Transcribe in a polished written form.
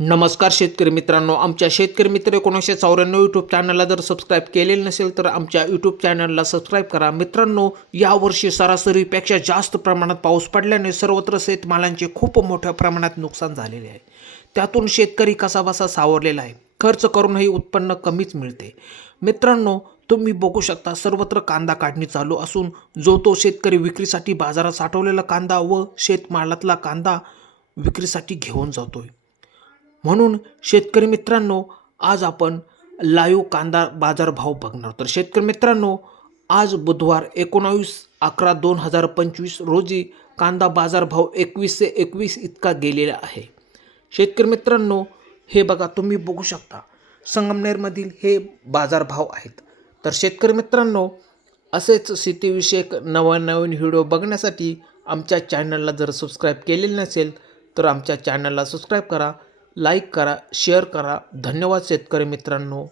नमस्कार शेतकरी मित्रांनो, आमच्या शेतकरी मित्र 1994 यूट्यूब चॅनलला जर सबस्क्राईब केलेलं नसेल तर आमच्या यूट्यूब चॅनलला सबस्क्राईब करा. मित्रांनो, यावर्षी सरासरीपेक्षा जास्त प्रमाणात पाऊस पडल्याने सर्वत्र शेतमालांचे खूप मोठ्या प्रमाणात नुकसान झालेले आहे. त्यातून शेतकरी कसाबसा सावरलेला आहे. खर्च करूनही उत्पन्न कमीच मिळते. मित्रांनो, तुम्ही बघू शकता सर्वत्र कांदा काढणी चालू असून जो तो शेतकरी विक्रीसाठी बाजारात साठवलेला कांदा व शेतमालातला कांदा विक्रीसाठी घेऊन जातोय. म्हणून शेतकरी मित्रांनो, आज आपण लाईव्ह कांदा बाजार भाव बघणार. तर शेतकरी मित्रांनो, आज बुधवार 19/11/2025 रोजी कांदा बाजार भाव 2121 इतका गेलेला आहे. शेतकरी मित्रांनो, हे बघा, तुम्ही बघू शकता संगमनेरमधील हे बाजार भाव आहेत. तर शेतकरी मित्रांनो, असेच शेतीविषयक नवनवीन व्हिडिओ बघण्यासाठी आमच्या चॅनलला जर सबस्क्राईब केलेले नसेल तर आमच्या चॅनलला सबस्क्राईब करा, लाईक करा, शेअर करा. धन्यवाद शेतकरी मित्रांनो.